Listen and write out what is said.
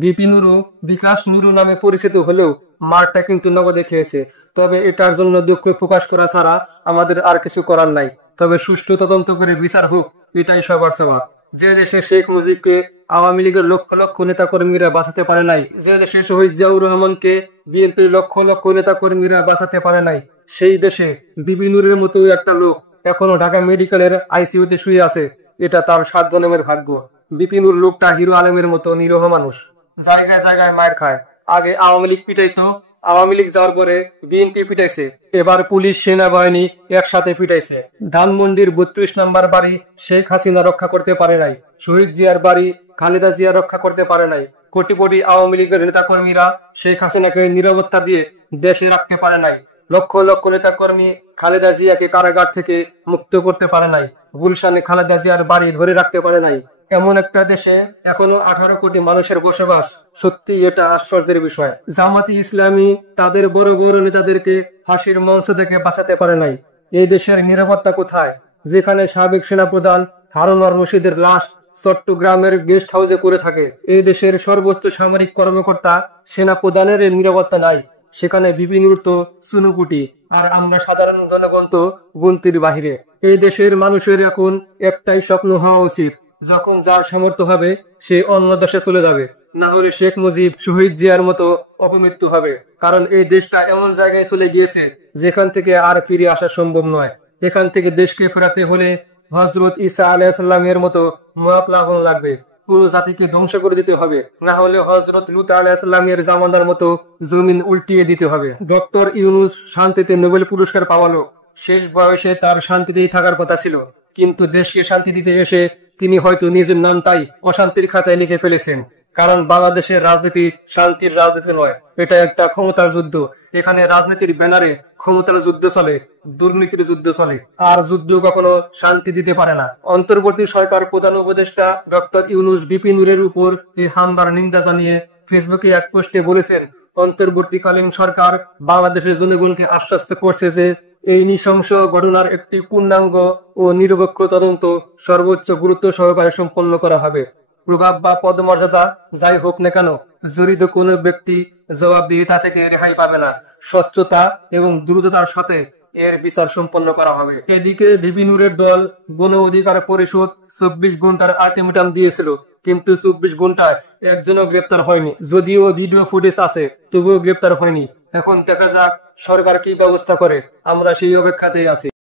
BP Nuru বিকাশ নুরু নামে পরিচিত হলেও মারটা কিন্তু নগদে খেয়েছে। তবে এটার জন্য দুঃখ প্রকাশ করা ছাড়া আমাদের আর কিছু করার নাই। তবে সুষ্ঠু তদন্ত করে বিচার হোক, এটাই সবার চাওয়া। যে দেশে শেখ মুজিবকে আওয়ামী লীগের লক্ষ লক্ষ নেতা কর্মীরা বাঁচাতে পারে নাই, যে দেশে শহীদ জিয়াউর রহমানকে বিএনপির লক্ষ লক্ষ নেতা কর্মীরা বাঁচাতে পারে নাই, সেই দেশে বিপি নুরের মতো একটা লোক এখনো ঢাকা মেডিকেলের আইসিইউতে শুয়ে আছে। এটা তার 7 জন্মের ভাগ্য। বিপিনুর লোকটা হিরো আলমের মতো নিরীহ মানুষ, জায়গায় জায়গায় মায়ের খায়। আগে আওয়ামী লীগ পিটাইতো, আওয়ামী লীগ যাওয়ার পরে বিএনপি পিটাইছে, এবার পুলিশ সেনাবাহিনী একসাথে পিটাইছে। ধানমন্ডির 32 নম্বর বাড়ি শেখ হাসিনা রক্ষা করতে পারে নাই, শহীদ জিয়ার বাড়ি খালেদা জিয়া রক্ষা করতে পারে নাই, কোটি কোটি আওয়ামী লীগের নেতা কর্মীরা শেখ হাসিনাকে নিরাপত্তা দিয়ে দেশে রাখতে পারে নাই, লক্ষ লক্ষ নেতা কর্মী খালেদা জিয়াকে কারাগার থেকে মুক্ত করতে পারে নাই, গুলশানে খালেদা জিয়ার বাড়ি ধরে রাখতে পারে নাই। এমন একটা দেশে এখনো 18 কোটি মানুষের বসবাস, সত্যি এটা আশ্চর্যের বিষয়। জামাতি ইসলামী তাদের বড় বড় নেতাদেরকে ফাঁসির মঞ্চ থেকে বাঁচাতে পারে নাই। এই দেশের নিরাপত্তা কোথায়, যেখানে সাবেক সেনাপ্রধান হারুন আর রশিদের লাশ চট্টগ্রামের গেস্ট হাউসে করে থাকে? এই দেশের সর্বোচ্চ সামরিক কর্মকর্তা সেনাপ্রধানের নিরাপত্তা নাই, সেখানে বিভিন্ন তো চুনুপুটি, আর আমরা সাধারণ জনগণ তো গুনতির বাহিরে। এই দেশের মানুষের এখন একটাই স্বপ্ন হওয়া উচিত, যখন যার সামর্থ্য হবে সে অন্য দেশে চলে যাবে, না হলে শেখ মুজিব শহীদ জিয়ার মতো অপমৃত্যু হবে। কারণ এই দেশটা এমন জায়গায় চলে গিয়েছে যেখান থেকে আর ফিরে আসা সম্ভব নয়। এখান থেকে দেশকে ফেরাতে হলে হযরত ঈসা আলাইহিস সালামের মতো মহাপ্লাবন লাগবে, পুরো জাতিকে ধ্বংস করে দিতে হবে, না হলে হযরত লূত আলাইহিস সালামের জামানার মতো জমিন উল্টিয়ে দিতে হবে। ডক্টর ইউনূস শান্তিতে নোবেল পুরস্কার পাওয়ালো, শেষ বয়সে তার শান্তিতেই থাকার কথা ছিল, কিন্তু দেশকে শান্তি দিতে এসে তিনি হয়তো নিজের নামটাই অশান্তির খাতায় লিখে ফেলেছেন। কারণ বাংলাদেশের রাজনীতি শান্তির রাজনীতি নয়, এটা একটা ক্ষমতার যুদ্ধ। এখানে রাজনীতির ব্যানারে ক্ষমতার যুদ্ধ চলে, দুর্নীতির যুদ্ধ চলে, আর যুদ্ধ কখনো শান্তি দিতে পারে না। অন্তর্বর্তী সরকার প্রধান উপদেষ্টা ডক্টর ইউনূস বিপি নুরের উপর এই হামলার নিন্দা জানিয়ে ফেসবুকে এক পোস্টে বলেছেন, অন্তর্বর্তীকালীন সরকার বাংলাদেশের জনগণকে আশ্বস্ত করছে যে এই নৃশংস ঘটনার একটি পূর্ণাঙ্গ ও নিরপেক্ষ তদন্ত সর্বোচ্চ গুরুত্ব সহকারে সম্পন্ন করা হবে। প্রভাব বা পদমর্যাদা যাই হোক না কেন, জড়িত কোনো ব্যক্তি জবাবদিহিতা থেকে রেহাই পাবে না। স্বচ্ছতা এবং দ্রুততার সাথে এর বিচার সম্পন্ন করা হবে। এদিকে বিপি নুরের দল গণ অধিকার পরিষদ 24 ঘন্টার আলটিমেটাম দিয়েছিল, কিন্তু 24 ঘন্টায় একজনও গ্রেপ্তার হয়নি। যদিও ভিডিও ফুটেজ আছে, তবুও গ্রেপ্তার হয়নি। এখন দেখা যাক সরকার কি ব্যবস্থা করে, আমরা সেই অপেক্ষাতেই আছি।